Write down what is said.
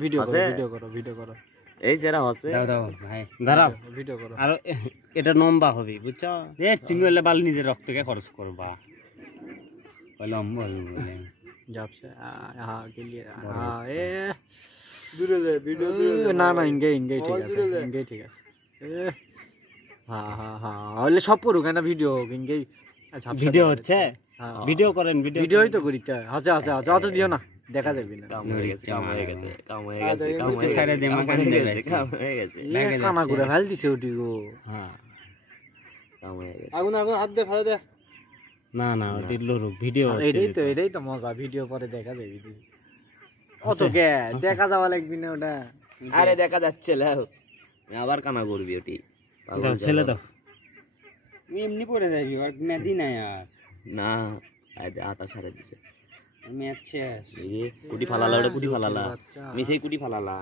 video করো এই যারা আছে দাও ভাই দাঁড়াও ভিডিও করো আর এটা লম্বা হবে বুঝছো তুমি হলে বাল নিজের রক্তকে খরচ করবা লম্বা হবে বলে যাচ্ছে দূরে যায় ভিডিও না ইঙ্গে ঠিক আছে হলে সব করুক না ভিডিও ইঙ্গে ভিডিও হচ্ছে ভিডিও করেন ভিডিওই তো করি হাসে অত দিও না দেখা যাবে না কানা করে ফেল দিছে ওটি গো আগুন হাত দে ফেলে দে না ওটি লোক ভিডিও এটাই তো মজা ভিডিও পরে দেখা যাবে অত কে দেখা যাওয়া লাগবে না ওটা আরে দেখা যাচ্ছে আবার কানা করবি ওটি ফেলে দাও এমনি পড়ে যাবি আর মেদি নাই আর না আটা সারে দিছে ম্যাচ শেষ কুটি ফালালা ওটা কুটি ফালালা আমি সেই কুটি ফালালা